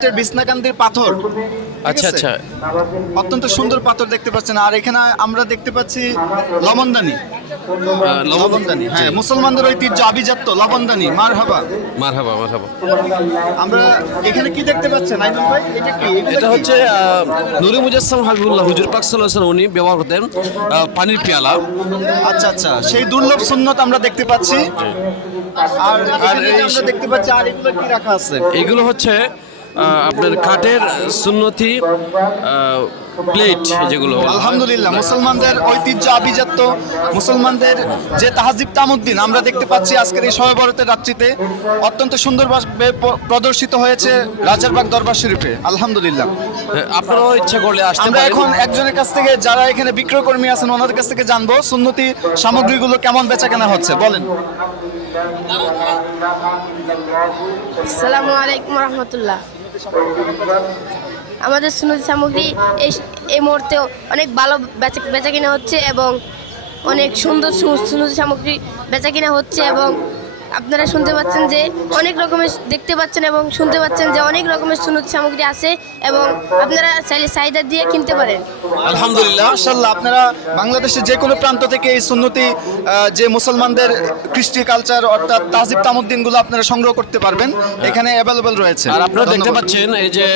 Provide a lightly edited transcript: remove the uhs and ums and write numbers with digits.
বিছনাকান্দির পাথর। আচ্ছা আচ্ছা অত্যন্ত সুন্দর পাথর দেখতে পাচ্ছেন। আর এখানে আমরা দেখতে পাচ্ছি লবণদানি। লবণদানি, হ্যাঁ, মুসলমানদের ঐতিহ্য আভিজাত্য লবণদানি। মারহাবা। মারহাবা মারহাবা। আমরা এখানে কি দেখতে পাচ্ছেন আইনুল ভাই? এটা কি? এটা হচ্ছে নুরি মুজাসসাম হাবিবুল্লাহ হুজুর পাক সাল্লাল্লাহু আলাইহি ওয়াসাল্লাম উনি ব্যবহার করতেন পানির পেয়ালা। আচ্ছা আচ্ছা, সেই দুর্লভ সুন্নত আমরা দেখতে পাচ্ছি। আর এখানে যে আমরা দেখতে পাচ্ছি, আর এগুলো কি রাখা আছে? এগুলো হচ্ছে আপনার কাঠের সুন্নতি প্লেট যেগুলো বলা হয়। আলহামদুলিল্লাহ, মুসলমানদের ঐতিহ্য আভিজাত্য, মুসলমানদের যে তাহজিব তামুদ্দিন আমরা দেখতে পাচ্ছি আজকের এই শবে বরাতের রাত্রিতে অত্যন্ত সুন্দরভাবে প্রদর্শিত হয়েছে রাজারবাগ দরবার শরীফে। আলহামদুলিল্লাহ। আপনারাও ইচ্ছা করলে আসতে আমরা পারেন। এখন একজনের কাছ থেকে, যারা এখানে বিক্রয় কর্মী আছেন ওনাদের কাছ থেকে জানবো সুন্নতি সামগ্রীগুলো কেমন বেচাকেনা হচ্ছে। বলেন। আসসালামু আলাইকুম রহমতুল্লাহ। আমাদের সুন্নতি সামগ্রী এই মুহূর্তে অনেক ভালো বেচা কিনা হচ্ছে এবং অনেক সুন্দর সুন্নতি সামগ্রী বেচা কিনা হচ্ছে এবং আপনারা শুনতে পাচ্ছেন যে অনেক রকমের দেখতে পাচ্ছেন এবং শুনতে পাচ্ছেন যে অনেক রকমের সুন্নতি সামগ্রী আছে এবং আপনারা চাইলে চাহিদা দিয়ে কিনতে পারেন। আলহামদুলিল্লাহ, মাশাআল্লাহ। আপনারা বাংলাদেশের যে কোনো প্রান্ত থেকে এই সুন্নতি যে মুসলমানদের কৃষ্টি কালচার অর্থাৎ তাহজিব তামুদ্দিনগুলো আপনারা সংগ্রহ করতে পারবেন, এখানে অ্যাভেলেবল রয়েছে। আর আপনারা দেখতে ধন্যবাদ। পাচ্ছেন এই যে